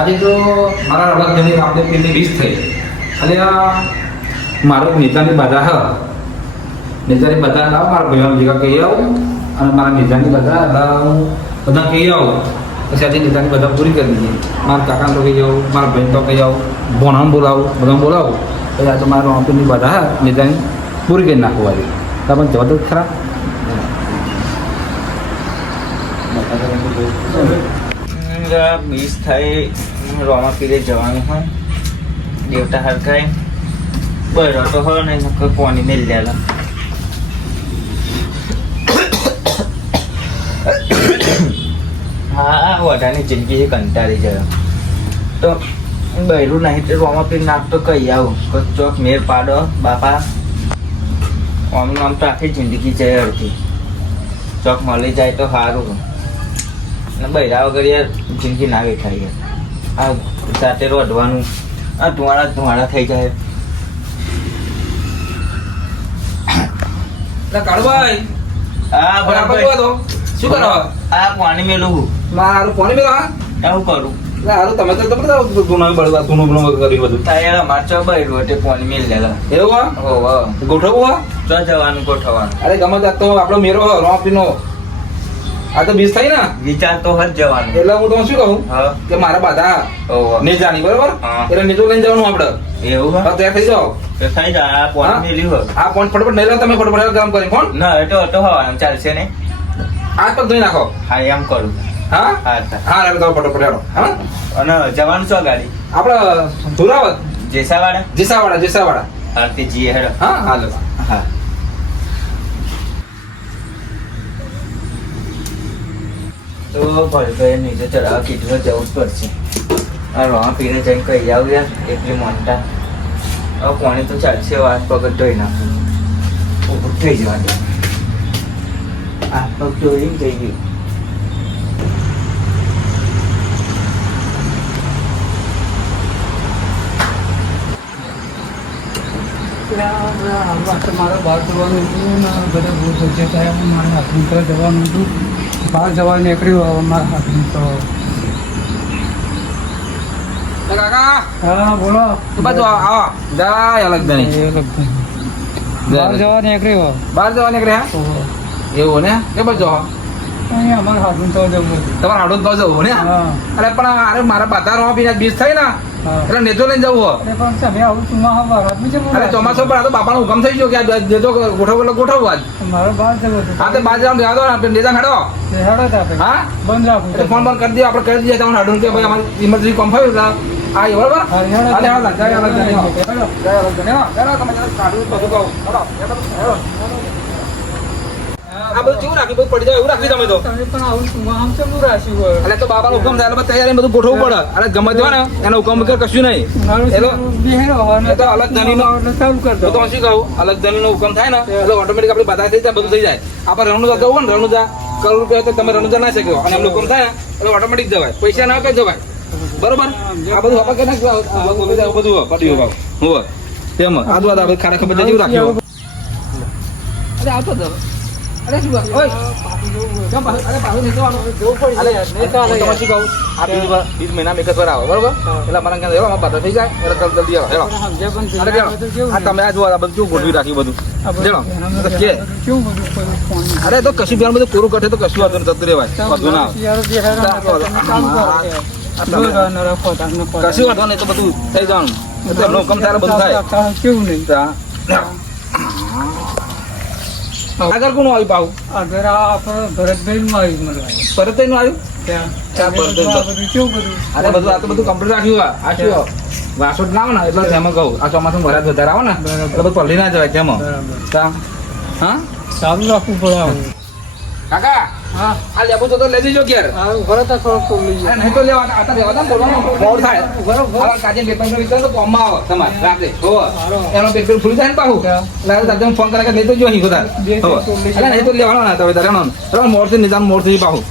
આજે તો મારા અલગ જણી આપણે પેલી 20 થઈ અને મારો નેતાની બધા હ નેતાની બધા લાવ મારા ભાઈઓ ભેગા કહી આવું અને મારા નેતાની બધા હું બધા કહી આવું પછી આજે નેતાની બધા પૂરી કરી દઈએ મારા કાકાને તો કહી આવું મારા બહેન તો કહી આવું ભોણાને બોલાવું બધાને બોલાવું પછી આજે મારા રોમપીની બધા નેતાની પૂરી કરી નાખવું આજે તમે જવા દો ખરા બીસ થાય રોમા પીરે જવાનું હોય દેવતા હરખાય બરો તો હોય ને કોની મેલ દેલા હા વડાની જિંદગી કંટાળી જાય તો બૈરું નહીં તો રોમા પીર નાખ તો કહી આવું ચોક મેર પાડો બાપા આમનું આમ તો આખી જિંદગી જાય અડધી ચોક મળી જાય તો સારું બૈરા વગર યાર જિંદગી ના વેઠાય યાર આ સાથે રોડવાનું આ ધુવાડા થઈ જાય કાળુભાઈ હા બરાબર તો શું કરો આ પાણી મેલું મારું ફોન મેળો હા એવું કરું હારું તમે તો તમે ગુનો બળવા ગુનો ગુનો કરી બધું તારે માર ચો બૈરું એટલે પાણી મેલ લેલા એવું હા હો ગોઠવવું હા ચો જવાનું ગોઠવવાનું અરે ગમે ત્યાં તો આપણો મેરો રોપીનો આ તો 20 થઈ ને વિચાર તો હજ જવાનું એટલે હું તમને શું કહું હા કે મારા બાધા ઓહો ને જાણી બરોબર હા. એટલે નીચો લઈને જવાનું આપણે એવું હા તૈયાર થઈ જાઓ તો થઈ જાય આ હા? પાણી મેલ્યું હોય આ ફોન ફટફટ નહીં લો તમે ફટફટ ગરમ કરી ફોન ના એ તો હવાનું ચાલશે ને આ પગ ધોઈ નાખો હા એમ કરું હા હા હા રે તો ફટફટ હેડો હા અને જવાનું છો ગાડી આપણે ધુરાવત જેસાવાડા જેસાવાડા આરતી જી હેડો હા હાલો હા તો ભરભાઈ નીચે ચડાવવા કીધું જવું જ પડશે આ રોવા પીને જઈને કહી આવું યાર એટલી મોટા હવે કોણે તો ચાલશે હાથ પગ ધોઈ નાખું ઊભું થઈ જવા દે હાથ પગ ધોઈને થઈ ગયું મારે બહાર જવાનું હતું ને બધા બહુ ધોજે થાય મારે હાથની તરફ જવાનું હતું બહાર જવા નીકળ્યું હવે મારા હાથની તો કાકા હા બોલો તો બાજુ આવો જાય અલગ દણી એ લગભગ બહાર જવા નીકળ્યો બહાર જવા નીકળ્યા ઓહો. એવું ને કે બાજુ અહીંયા અમારા હાથની તો જવું હતું તમારે આડું તો જવું ને હા અરે પણ અરે મારા બાધા રો પીને 20 થઈ ને હા એટલે નેજો લઈને જવું હો અરે પણ તમે આવું ચુમા હાથમાં જવું અરે ચોમાસો પર આ તો બાપાનો હુકમ થઈ ગયો કે આ દેજો ગોઠવવું આજ મારે બહાર જવું હતું આ તો બાર જવાનું યાદો ને નેજા હેડો હેડો જ આપણે હા બંધ રાખું એટલે ફોન બંધ કરી દઈએ આપણે કરી દઈએ તમને હાડું કે ભાઈ અમારી ઇમરજન્સી કોમ થયું એટલે આ એ બરાબર હા, હેડો. હાલે હાલે જાય અલગ જઈને આવો. હેડો. જાય અલગ જઈને આવો. હેડો, તમે જરા કાઢું બધું કહું હેડો, હેડો. આ બધું કેવું રાખ્યું બધું પડી જાય એવું રાખ્યું તમે તો તમે પણ આવું ચુમા આમ ચેમ રાખ્યું હોય એટલે તો બાબાનો હુકમ થાય એટલે તૈયારી બધું ગોઠવવું પડે અરે ગમે તે હોય ને એનો હુકમ વગર કશું નહીં એ તો અલગ ધણીનો ચાલુ કર હું તો શું કહું અલગ ધણીનો હુકમ થાય ને એટલે ઓટોમેટિક આપણી બધા થઈ જાય બધું થઈ જાય આપણે રણુજા જવું ને રણુજા કરોડ રૂપિયા તો તમે રણુજા ના શક્યો અને એમનું હુકમ થાય ને એટલે ઓટોમેટિક જવાય પૈસા ના કઈ જવાય બરોબર આ બધું હપા કે ના બધું પડ્યું ભાવ હોવે તેમ આ દુઆ આપણે ખાડા ખબર જેવું રાખ્યો અરે આવતો જ અરે શું ઓય કેમ પાછું અરે પાછું નહીં જવાનું જવું પડી અરે નહીં ચાલે તમે શું કહું આ બીજ મહિનામાં એક જ વાર આવો બરોબર એટલે મને ક્યાં એવા બાધા થઈ જાય એટલે જલ્દી આવો હેલો અરે કેવો આ તમે આ જુઓ આ બધું કેવું ગોઠવી રાખ્યું બધું જેનો કે અરે તો કશું બિહાર બધું કોરું કઠે તો કશું વાંધો જતું રહેવાય વાંધો ના કશું વાંધો નહીં તો બધું થઈ જવાનું એટલે એમનો હુકમ થાય બધું થાય કેવું નહીં આગળ કોનું આવ્યું પાવું અગર આ ભરતભાઈ નું આવ્યું મને પરત નું આવ્યું ત્યાં બધું કેવું બધું અરે બધું આ તો બધું કમ્પ્લીટ રાખ્યું આ શું વાસોટ ના આવે ને એટલે તેમાં કહું આ ચોમાસું વરાજ વધારે આવે ને એટલે બધું પલળી ના જવાય તેમાં હા ચાલુ રાખવું પડે આવું કાકા હા આ લેબુ તો લઈ જજો ઘેર ભરત થોડોક ખોલી અરે નહીં તો લેવા આ તો લેવા દો બોલવાનું મોડ થાય બરોબર કાજે પેપર નો વિચાર તો કોમમાં આવે તમારે રાતે હો એનો પેપર ફૂલી જાય ને પાછું એટલે દાદા ફોન કરે કે નહીં તો જો અહીં બધા અરે નહીં તો લેવાનો ના તમે તારે નો મોડ થી નિજામ મોડ થી પાછું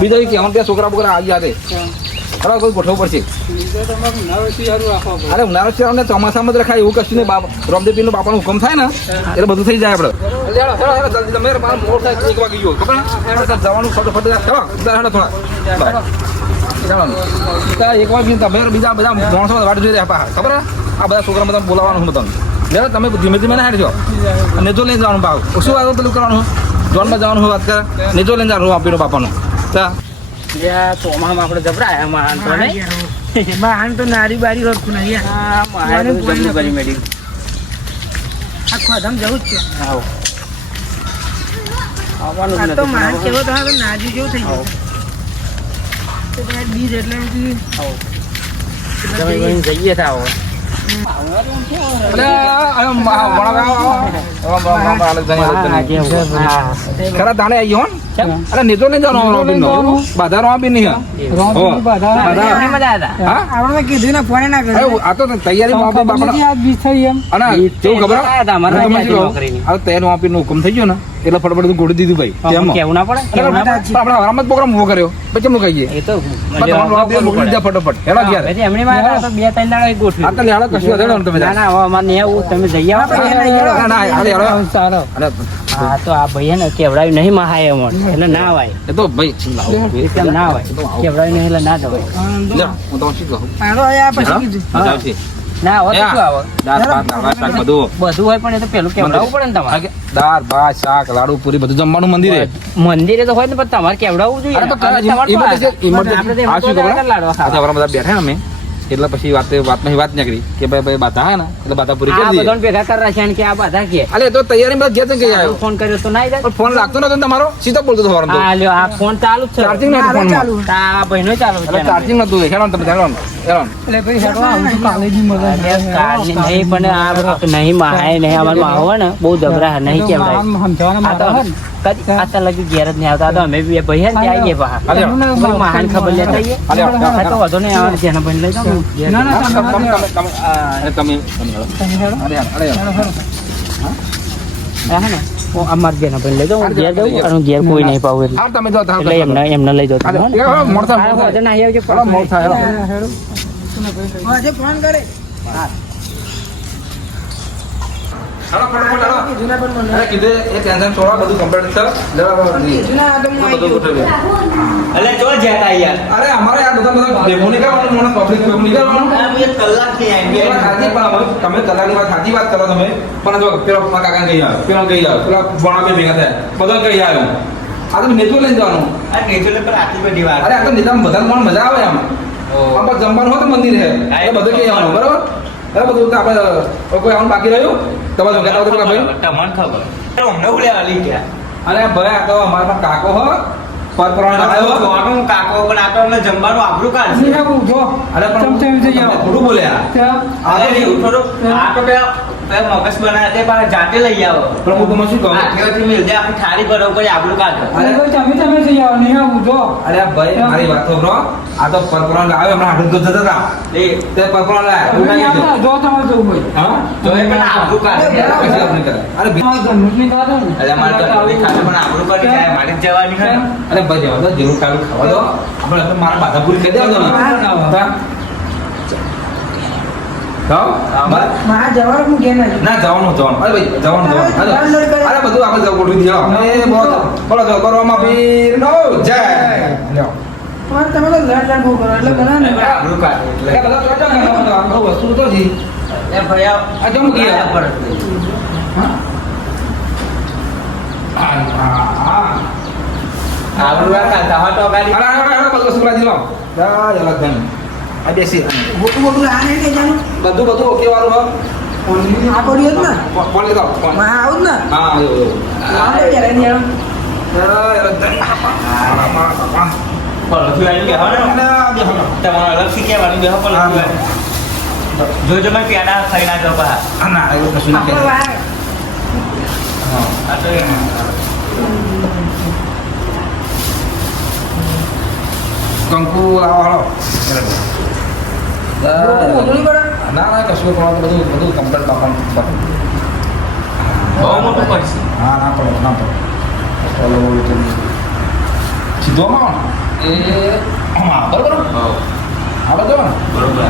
બીજો કેવાનું ત્યાં છોકરા બોકરા આવી જાય અરે કોઈ ગોઠવવું પડશે અરે ઉનાળો છે ને ચોમાસામાં જ રખાય એવું કશું નહીં રોમદેપીર નો બાપાનો હુકમ થાય ને એટલે બધું થઈ જાય આપણે જલ્દી તમે મોડ થાય 1 વાગી ગયો ખબર જવાનું ફટાફટ થોડા એક વાર તમે બીજા બધા માણસો વાટ જોઈ રહ્યા પાછા ખબર હે? આ બધા છોકરા બધા બોલાવવાનું હું તમને તમે ધીમે ધીમે ના હાડજો નેજો લઈને જવાનું ભાવ શું આવ્યું પેલું કરવાનું જોનમાં જવાનું વાત કરે નેજો લઈને જવાનું આપીનો બાપાનું તા ચોમામાં આપણે જબરાયા માન તો નહીં માન તો નારી બારી રખું નહીં આખો ધમ જવું જ છે આવો આવવાનું આ જ તો નથી. માન કેવો તો હવે નાજી જેવું થઈ ગયું તો ત્યાં બીજ એટલે એમ કે તમે અહીં જઈએ તા આવો ખરા તાણે આવી ગયો અરે નેજો લઈને જવાનું બાધા રો બી નહીં રોંગ બાધા એમની મજા હતા હા આપણે કીધું ને ફોન ના કર્યો આ તો તૈયારી બાપા આ બીજ થઈ એમ અને કેવું ખબર અમારે હું તમને શું કહું? નોકરીની. આ તૈયાર વાપીનો હુકમ થઈ ગયો ને એટલે ફટાફટ તું ગોળી દીધું ભાઈ કેમ કેવું ના પડે આપણે આરામ જ પ્રોગ્રામ ઉભો કર્યો પછી કેમ કહીએ એ તો તમારું વાપી મોકલી દીધા ફટાફટ હેડા ઘેર એમની માં તો 2-3 દાડા ગોઠવી આ તો લેહાડો કશું હજાડો ને તમે ના ના હવે અમારે નહીં આવું તમે જઈ આવો ના ના હાલે હેડો સારો અરે હા તો આ ભાઈ ને કેવડાવી નહીં મહાય અમર એટલે ના આવાય એ તો ભાઈ લાવો કેમ ના આવાય કેવડાવી નહીં એટલે ના દવાય જા, હું તમને શું કહું મારો આ પછી કીધું હા, જાવથી. ના આવે તો શું આવે દાળ ભાત નાળા શાક બધું બધું હોય પણ એ તો પેલું કેવડાવવું પડે ને તમારે દાળ ભાત શાક લાડુ પૂરી બધું જમવાનું મંદિરે મંદિરે તો હોય ને પણ તમારે કેવડાવવું જોઈએ અરે તો ને. અમે તમારે તો આપણે તો આ શું એમ તો ખબર લાડવા આ ખાવા. તો આપણા બધા બેઠા ને અમે એટલે પછી વાતમાં વાત નીકળી કે ભાઈ બાધા હે ને એટલે બાધા પૂરી આ કરી દઈએ બધાને ભેગા કરી રાખ્યા ને કે આ બધા કે અલે એ તો તૈયારી બધા ગયા છે કે આવ્યો ફોન કર્યો તો ના જાય પણ ફોન લાગતો નતો ને તમારો સીધો બોલતો હતો ફોન આ લ્યો આ ફોન ચાલુ જ છે ચાર્જિંગ નતું ફોનમાં ચાલુ. આ ભાઈનો ચાલુ છે એટલે ચાર્જિંગ નતું હેરાન તમે હેરાન હેરાન એટલે ભાઈ હેડો આવું તો કાલે જ મળે અરે કાળજી નહીં પણ આ નહીં માય નહીં અમારે માવો ને બહુ જબરા નહીં કેવડાય આમ સમજાવવાના આ તો મારા કદી આ તો લગી ઘેર જ નહીં આવતા આ તો અમે બી ભાઈ હે ને ત્યાં આવીએ પાછા અલે કોઈ મહાન ખબર લેતા આવીએ અલે આ તો વધુ નહીં આવે જેના ભાઈને લઈ જાઓ ને. ના ના તમે તમે હેડો. અરે હેડો. આ હે ને હું અમારા જેના ભાઈને લઈ જાઉં હું ઘેર જઉં અને હું ઘેર કોઈ નહીં પાવું એટલે આ તમે જો થાવ એટલે એમને લઈ જાઉં અરે, તમે, હો ને? એ મોડસા આ મોડસા. વધુ નહીં આવજો હેડો, મોડ થાય, હેડો. આજે ફોન કરે હેડો, ફટાફટ હેડો. જૂના પણ મને અરે કીધે એ ટેન્શન છોડો બધું કમ્પ્લીટ છે લેવા બધું જૂના આ તો હું આવી ગયો. ગોઠવ્યું. એટલે જો જતા યાર અરે અમારે આ બધા ભેગું નહીં કરવાનું મને પબ્લિક ભેગું નહીં કરવાનું એ વાત સાચી પણ અમે તમે કલાકની વાત સાચી વાત કરો તમે પણ જો પેલો મારા કાકાને કહી આવ્યો પેલો કહી આવ્યો પેલા ભણા બે ભેગા થયા બધા કહી આવ્યો આ તો નેચો લઈને જવાનું અરે આ તો નેતામાં બધા પણ મજા આવે આમાં આમ પણ જમવાનું હોય તો મંદિર છે એટલે બધું કહી આવવાનું બરાબર એટલે બધું તો આપણે કોઈ આવવાનું બાકી રહ્યું તમારે જો કહેતા પેલા ભાઈ અરે ભાઈ આ તો અમારા કાકો હો પરપરાણે આવ્યો નિહા ઊભો. અરે પણ ચમચમ જઈ આવો. થોડું બોલ્યા ત્યાં જાતે લઈ આવો પણ હું તમને શું કહું થાળી બરોબર કરી આપણું કાઢો અરે ભાઈ તમે જઈ આવો નિહા ઊભો. અરે ભાઈ મારી વાત તો બ્રો આ તો પરપરાણ આવ્યો હમણાં હાડું તો જતા હતા તે પરપરાણ લાવ્યા તમે નહીં આવતા, જો તમારે જવું હોય. હા તો એ પણ આપણું કાઢે પછી આપણે કરે અરે તમારે જમણું જ નહીં ખાવાનું ને. એટલે મારે તો નોકરી ખાતે પણ આપણું કરી જાય મારી જ જવાની હોય ને. અરે ભાઈ જવા દો જેવું ખાવું ખાવા દો આપણે મારા બાધા પૂરી કરી દેવા દો ને ખાઓ બસ મારા જવાનું હું ઘેર નથી. ના જવાનું જવાનું અરે ભાઈ જવાનું જવાનું અરે બધું આપણે જવું ગોઠવી દઈએ એ બહુ બોલો તો કરવામાં પીર નો જય લ્યો તમારે તમે તો લડ લડ બહુ કરો એટલે બધા ને આપણું કાઢે એટલે એ બધા ચોટા ને આ વસ્તુ તો જી એ ભાઈ આ જમ ગયા આપણું આ કાઢા તો ગાડી અરે અરે અરે બધું વસ્તુ લાજી લો જા યાર ધન આ બેસી મોટું મોટું આ નહીં લઈ જવાનું. બધું બધું ઓકે વાળું હા આ પડ્યું જ ને ફોન લીધો ફોન માં આવું જ ને હા આવ્યો આવે ત્યારે એની આમ. યાર ધન પલથું આવી ગયા હોય ને તમારે અલગથી કહેવાનું બેહો પલથું આવી. જોજો મેં પેડા ખાઈ ના જાવ બહાર ના એવું કશું આપણો નથી વાર. આ તો એમ. કંકુ આવો હાલો મોટું નહીં પડે? ના ના કશું પણ બધું બધું કમ્પ્લીટ બાપણ બહુ મોટું પડશે હા ના પડે ના પડે ઓલો ઓલો તો સીધો માં એ આમાં બરોબર આપણે જો ને બરોબર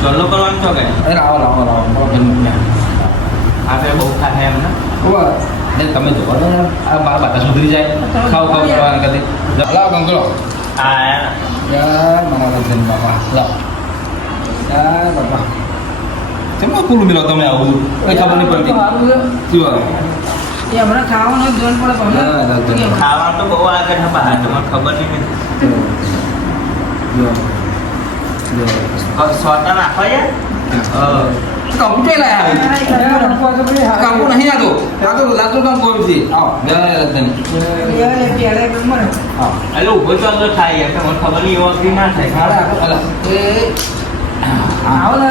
ચલ્લો કરવાનું છો કે અરે આવો લાવો લાવો બોલો બેન મૂક્યા આપણે બહુ ખાય એમ ને બરાબર ને તમે જોવા દો ને આ બાર બાતા સુધરી જાય ખાવ ખાવ કરવાના કદી લાવો કંકુલો હા જય મારા લગ્ન બાપા લાવ જય બાપા કેમ પૂરું મિલો તમે આવું કઈ ખબર નહીં પડતી સારું છે. શું એ હમણાં ખાવાનું જ જોન પડે તમને. ખાવાનું તો બહુ આગળ છે બહાર તમને ખબર નહીં સોટા નાખવા યાર કાપુ કે લાયા કાપુ નહીં આતો લાતો કામ કોઈ છે આવો જય લગ્ન આવો એટલે ઉભો તો અંદર થાય યાર તમને ખબર નહીં એવો બી ના થાય અલા એ આવો ને.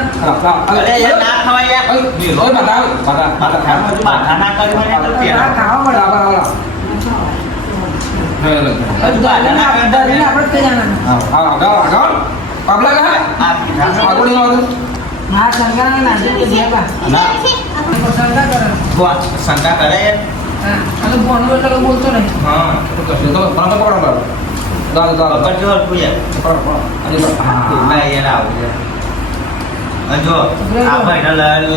અરે યાર ના ખવાય યાર ની રોય બતા બતા બાધા ના કરી મને તો આ પેલા ખાવા પડે. જય લગ્ન બાધા ના કરી આપણે જ કઈ જાણવાનું. આવો આગળ આગળ પાપલા કા આ પીઠા આગળ નહીં આવતું હા શંકરના નાચે તો જે બા. ના શંકા કરે. શંકા કરે યાર હા અને ભણો એટલે બોલતો નહીં. હા તો કશું તો બરાબર પકડો દાદા દાદા પકડ જો હરખું યાર પકડો અને ના યાર આવું યાર અને જો આ ભાઈને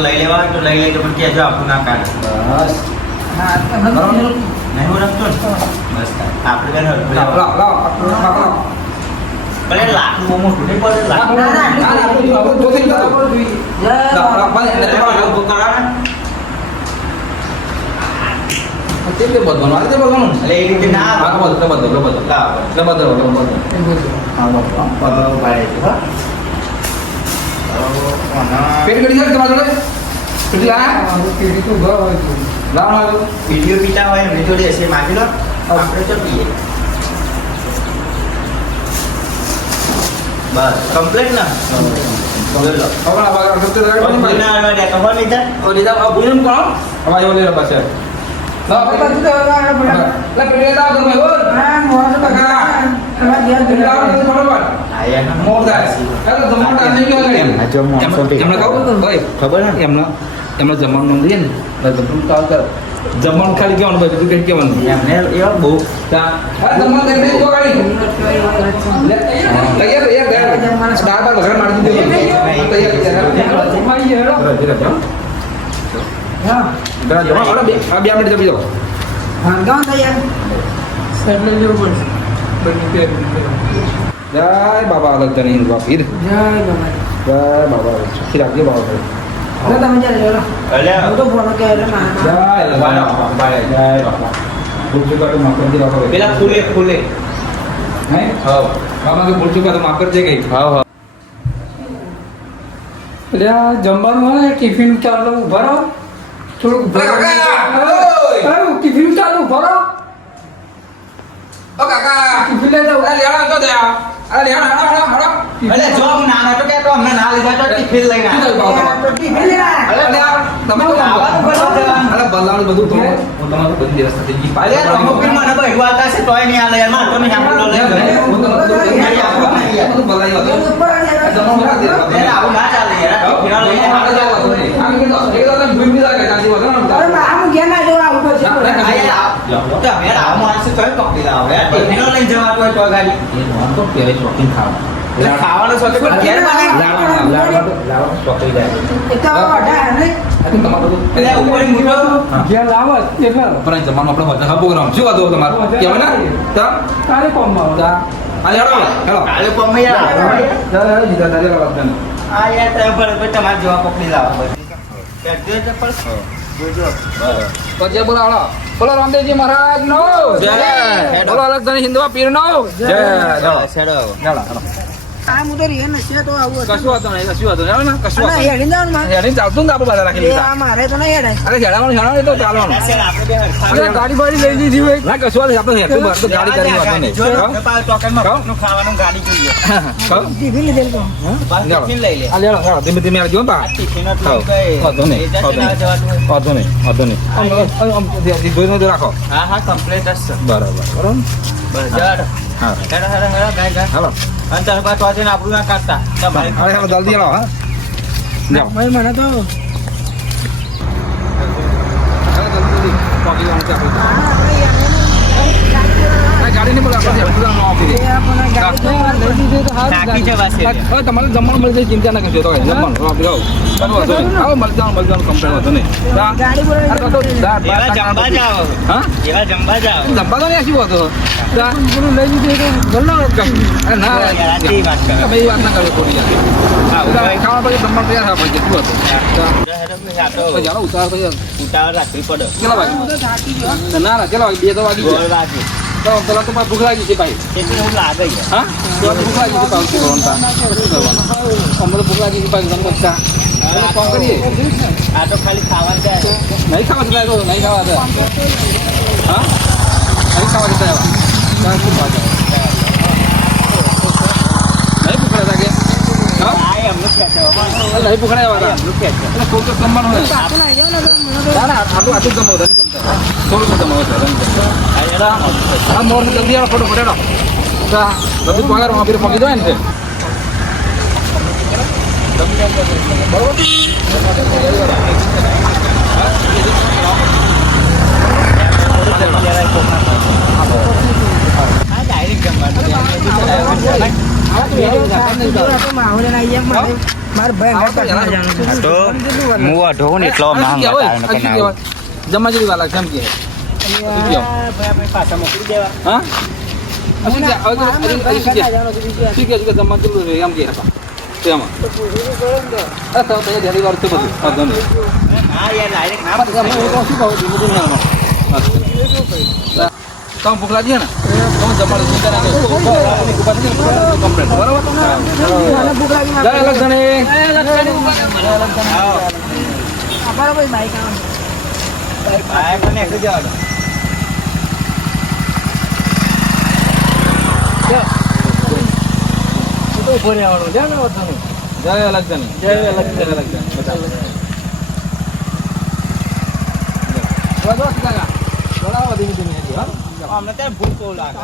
લઈ લેવા હોય તો લઈ લેજો પણ કહેજો આપણું ના કાઢે બસ હા આપણે બરાબર. નહીં હું રખતો ને બસ આપણે કઈ હરખું લાવ લેવા લાવ લાવ ભલે લાકડું બહુ મોટું નહીં પડે લાકડું ના, ના, ના ના જો થઈ ગયો જય બાબા. ઉભો કરાવે તે બધવાનું આ રીતે બધવાનું એટલે એ રીતે ના આ બધો બધો બધો લાવ બધો હા બધો ભાઈ પેટ ગડી જાય તમારા જોડે પેટી આ પેઢી તો ઘર હોય છે. લાવ લાવ વિડીયો પીતા હોય એમની જોડે હશે માગી લો આપણે તો પીએ બસ કમ્પ્લીટ ના બોલો હવે આ બાગા સત્ય કોણ રાખ ના આવડે ખબર નહીં થાય ઓ લીધા આ ભૂયન કોણ હવે આયો લે પાછે લાવ બાબા તું તો હવે આ બધા. લા પેટી લાવ તમે હો હા મોહ તો બગા. એમાં ઘેર પેટી લાવ ઘેર. તો બરાબર આયા ના મોર દાસ કાલે જમવાનું ટાઈમ નહીં ગયો ગઈ આ જો મોસો પે એમને કહું ભાઈ ખબર ને એમને જમવાનું નોંધી ને જમવાનું તો આવતા જમવાનું ખાલી કહેવાનું ભાઈ બીજું કઈ કહેવાનું એમને એવા બહુ હા જમવાનું કઈ નહીં તો ગાડી તૈયાર દાળ ભાત વઘાર મારી દીધું તૈયાર જમાઈ હેડો. હા આ 2 મિનિટ જમી જાઓ ભાંગાવ તૈયાર. એટલે જેવું પડશે. જય બાબા લગ્ન હિન્દવા પીર જય બાબા. જય બાબા સુખી રાખજો બાબા હવે તમે ચાલે હેડો. અલ્યા હું તો ફોન કે એટલે મારા જય બાબા જય બાબા ભૂલચું કાઢું માફ કરજે બાબા પેલા ફૂલે હે બાબા કે ભૂલચું કાઢું માફ કરજે કઈ હા એટલે આ જમવાનું હોય ને ટિફિન ચાલો ઉભા રહો. થોડુંક ઉભા રહો. ઓય! અરે, ટિફિન ચાલો ઉભા રહો. ઓ કાકા ટિફિન લઈ જાઓ. અરે લેણા તો દે અરે લેણા હાડા અલે જો હું નાનો તો કે તો અમને ના લીધા તો ટિફિન લઈને શું થયું આવ્યો. બાબા? ટિફિન લઈ આવ. અરે તમે તો આવા ઉપર જવાનું. અરે બદલાનું બધું તો હું તમારું બધી વ્યવસ્થા થઈ ગઈ અલે રમોપીન મને બહેવા હતા છે તોય નહીં આલે યાર મારે તો નહીં આપણો લઈ ગયો. ઉપર આવી જાઓ. અરે આવું ના ચાલે યાર ટિફિન લઈને આપણે અરે બા, આમ ઘેર ના જવા આવું પડશે. આ યાર તો અમે આવો માણસ કઈ પકડી લાવો યાર ટિફિન લઈને જવાતું હોય તો ગાડી એટલે ખાવાનો શોખ પણ ઘેર બને એ તો અઢાર ને એટલે ઉપર મૂકો ઘેર લાવો એટલે જમવાનું આપણે વધારે પ્રોગ્રામ શું હતું તમારું કહેવાય ને તા તારે કોમમાં આવો. આ હેડો હેડો કાલે પમ્મી યાર દીધા દાદા લગન આ યાર તમે પર તમારે જવા પકડી લાવો બધી કરજો ચપ્પલ જોજો પછી બોલો હાલો બોલો રામદેવજી મહારાજ નો જય. બોલો લગન હિન્દવા પીર નો જય છેડો આ હું તો રીએ નથી તો આવું હતું. કશું હતું નહીં કશું હતું નહીં ને કશું ના, હતું હેડીને જવાનું માં. હેડી ચાલતું ને આપણે બધા રાખી એ લીધા આ મારે તો નહીં હેડાય. અરે હેડાવાનું હેડાવાનું તો ચાલવાનું આપણે બે અરે ગાડી બાડી લઈ લીધી હોય. ના કશું વાત નહીં, આપણે હેઠું બહાર તો ગાડી કરી વાંધો નહીં ખાવાનું ગાડી જોઈએ ખાઓ. ટિફિન લીધેલ તો. ટિફિન લઈ લે આ લેડો હેડો ધીમે ધીમે આવજો બા ટિફિન ખાઓ. વાંધો નહીં, વાંધો નહીં. વાંધો નહીં વાંધો નહીં આમ જોઈને જ રાખો હા હા કમ્પ્લીટ જ છે બરાબર બરાબર બસ હેડો હા હેડો ગાય ગાય હાલો અને તારે પાસે તો છે ને આપણું ના કાઢતા તમારી હવે હાલો જલ્દી આવો હા જાઓ ભાઈ મને તો હાલો જલ્દી જલ્દી પહોંચી જવાનું છે આપણે હા, આપણે યાર, આ ગાડી ગાડીને બોલો આપણે બધા નો આપી દે લઈ દીધી તો હારું. નાખી જવા છે હવે તમારે જમવાનું મળી જાય ચિંતા ના કરશો તો જમવાનું આપી દો બરોબર આવો મળી જવાનું કમ્પ્લેન હતો નહીં એવા જમવા જાઓ હા એવા જમવા જાઓ જમવા તો નહીં શું હતો પેલું લઈ દીધું તો ગલ્લો ના રાત્રી વાત કરે ભાઈ વાત ના કરે ખોટી જાય ખાવા પછી જમવાનું તૈયાર થવા પછી શું હતું ચાલો ઉતાર પછી ઉતાવળ રાખવી પડે કેટલા વાગે ના ના કેટલા વાગે 2 તો વાગી ગયા ગોળ વાગે તો પેલા તો ભૂખ લાગી છે ભાઈ એટલે એવું લાગે છે હા તો ભૂખ લાગી છે પાઉં કરવાનું અમને તો ભૂખ લાગી છે ભાઈ તમે બધા કોમ કરીએ આ તો ખાલી ખાવા જાય નહીં ખાવા જતા નહીં ખાવા જતા હા નહીં ખાવા જતા એવા શું ખાવા જાય નહીં ભૂખ લાગતા કે હા આ એમનું કે છે નહીં ભૂખ લાગ્યા એમનું કે છે એટલે કોઈ તો જમવાનું હોય ના ના આટલું જમાવો નહીં જમતા થોડું જમાવો છે આ મોર જલ્દી આવો ફટોફટ એડો બધું પગાર આપી પગી દો ને આ ડાયરેક્ટ જમવાનું તો હું અઢો ને એટલો જમવા જેવી વાત લાગશે એમ કે પાછા મોકલી દેવા હા ઠીક છે જમવા જેવું રહે એમ કે તેમાં ધ્યાન વાર છે બધું હા યાર ડાયરેક્ટ ના તમે ભૂખ લાગી ને તમે જમાડો ચિંતા ના કરો કમ્પ્લેટ બરોબર જય લક્ષણે ભાઈ મને એકલું જવાનું જય લક્ષણી અમને ત્યાં ભૂખ બહુ લાગે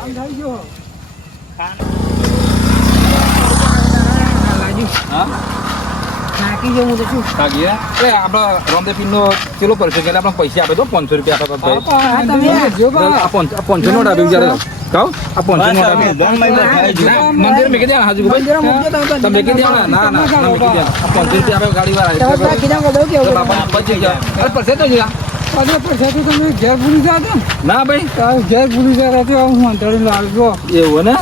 હા થાકી જવું તો શું કાગીએ એ આપણા રામદેવ નો કિલો પડશે એટલે આપણે પૈસા આપે તો 500 રૂપિયા આપે તમે જો આ 500 નોટ આપી વિચારો કહો આ 500 નોટ આપી મંદિર મેં કીધું હાજી ભાઈ તમે મેં કીધું ના ના ના મેં કીધું આ 500 રૂપિયા આપે ગાડી વાળા કીધા બધું કેવું બાપા પછી ગયા અરે પરસે તો ગયા અરે પછી તમે ઘેર ભૂલી જાઓ ના ભાઈ ઘેર ભૂલી જાય તો હું અંતર લાવજો એવું ને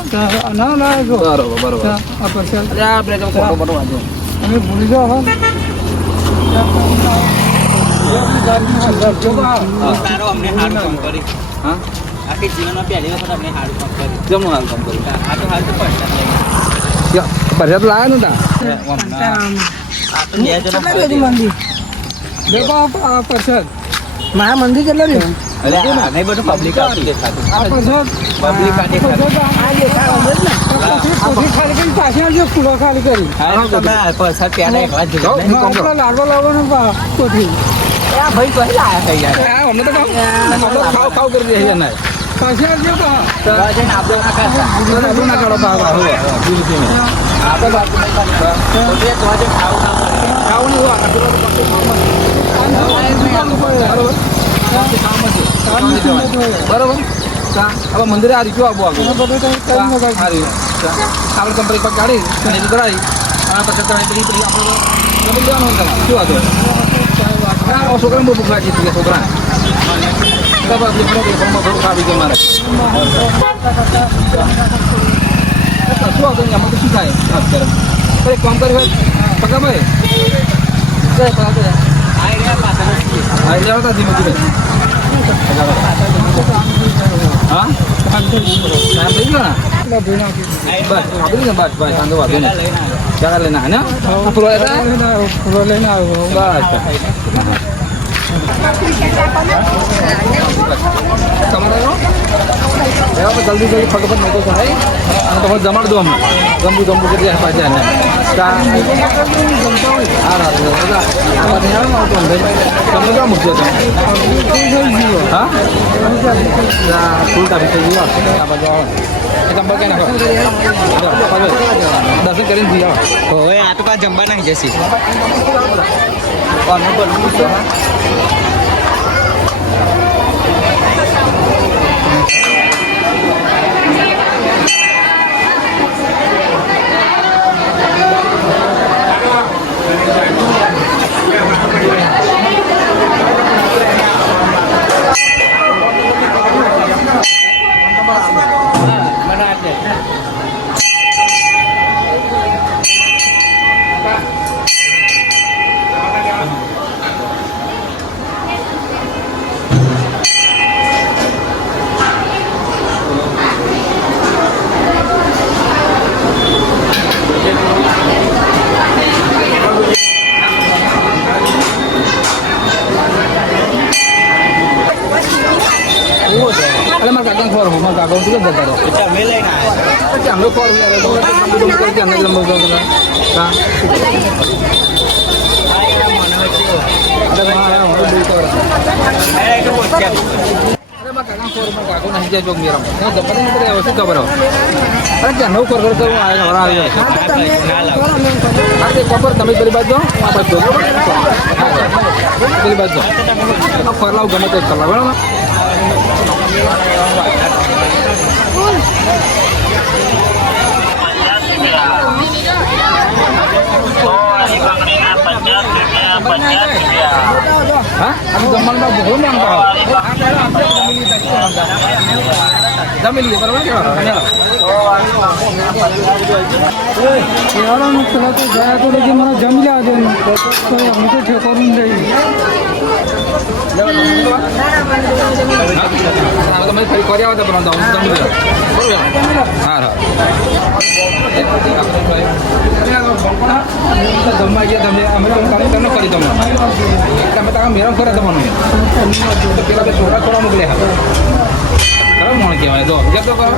ના લાવજો બરોબર બરોબર આ પછી અરે આ બ્રેક ફોટો ફોટો વાંચો તમે ભૂલી જાઓ હો તારો અમને સારું કામ કરી હા આખી જીવનમાં પહેલી વખત અમને સારું કામ કર્યું જમનું હાલ કામ કર્યું આ તો હાલ તો પડતા પરસે તો લાયા નતા આ તો બે જણા મંદિર દેખો આ પ્રસાદ મારા મંદિર કેટલા રહ્યું અરે આ નહીં બધું પબ્લિક આવતું દેખાતું આ પ્રસાદ પબ્લિક આ દેખાતું ખાલી કરી પાછી આવજો ફૂલો ખાલી કરી હા તમે પરસાદ ત્યાં એકલા જ જાઓ. જોયું ને? લાડવા લાવવાનો કોઠી આ ભાઈ કહી લાયા કઈ યાર આ અમને તો ખાવ ખાવ કરી દે છે ને પાછી આવજો જઈને આપણે ના ખાતા આપણું ના કાઢો બહાર હવે બિલકુલ નહીં આપણે બાજુ નહીં ખાતા. તો બે તો આજે ખાવું ના પડે ખાવું નહીં હોય બરોબર હવે મંદિરે આ રીતું આવવું આગળ આપણે કંપની પર કાઢી અને એ કરાવી અને પછી કાઢી પેલી પેલી આપણે જમી લેવાનું હોય તમારે શું હતું છોકરાને બહુ ભૂખ લાગી હતી છોકરાને થોડું ખાવી છે મારે શું હતું ને આમાં તો શું થાય અત્યારે એક કામ કર્યું હોય પગા ભાઈ હા એટલે આવતા ધીમે ધીમે હા ટાઈમ થઈ ગયો ને બસ આપી ને બસ બસ સાંધો વાંધો નહીં લઈને આવ્યો. ચાલા લઈને હા ને ફૂલો લેતા ફૂલો લઈને આવ્યો બસ તમારે એવા પણ જલ્દી જલ્દી ફટોફટ નહોતો થાય અને તમે જમાડ દો અમને ગમવું ગમવું કરી પાછા ને હા તમને ક્યાં મૂકજો તમે હા ફૂલ ટાપી થઈ ગયો આ બાજુ આવો એ તમે કઈ નાખો દર્શન કરીને જઈ આવો હવે આ તો કા જમવા નહીં જશે આગળ શું જતા રહો પછી અમે કોલ તમે પેલી બાજુ પેલી બાજુ ફરલાવ ગમે તે કલાક બરાબર હા જમવાનું બહુ જમી લઈએ બરાબર ગયા તો લગી મને જમી જા દે તો અમે તો ઠેકોરું નહીં તમે ફરી કર્યા હતા પણ જમી લો હા હા જમવા ગયા તમે અમે તમને કરી તમે તમે મેળવ કર્યા તમને પેલા છોકરા થોડા મોકલ્યા ખરાબ મોણ કહેવાય જો કરો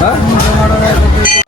હા